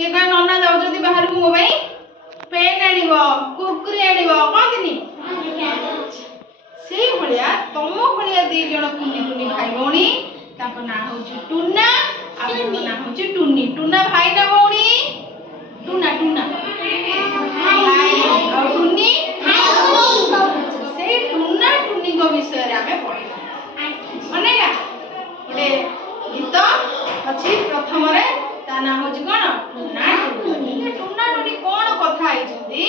କିଏ କହେ ନନା ଯାଉଛନ୍ତି ବାହାରକୁ ମୋ ପାଇଁ ପେନ୍ ଆଣିବ କୁରକୁରି ଆଣିବ କହନ୍ତିନି ସେଇ ଭଳିଆ ତମ ଭଳିଆ ଦି ଜଣ କୁନି କୁନି ଭାଇ ଭଉଣୀ ତାଙ୍କ ନାଁ ହଉଛି ଟୁନା ଆଉ ତାଙ୍କ ନାଁ ହଉଛି ଟୁନି। ଟୁନା ଭାଇ ନା ଭଉଣୀ? ଟୁନା ଟୁନା ଭାଇ ଆଉ ଟୁନି ସେଇ ଟୁନା ଟୁନିଙ୍କ ବିଷୟରେ ଆମେ ପଢିବା ଅନେକା ଗୋଟେ ଗୀତ ଅଛି ପ୍ରଥମରେ ତା ନାଁ ହଉଛି କଣ ଟୁନା ଟୁନି। ଟୁନା ଟୁନି କଣ କଥା ହେଇଛନ୍ତି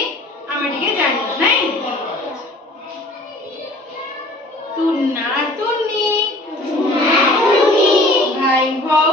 ଆମେ ଟିକେ ଜାଣିବା ନାଇଁ। ଟୁନା ଟୁନି ଭାଇ ଭଉଣୀ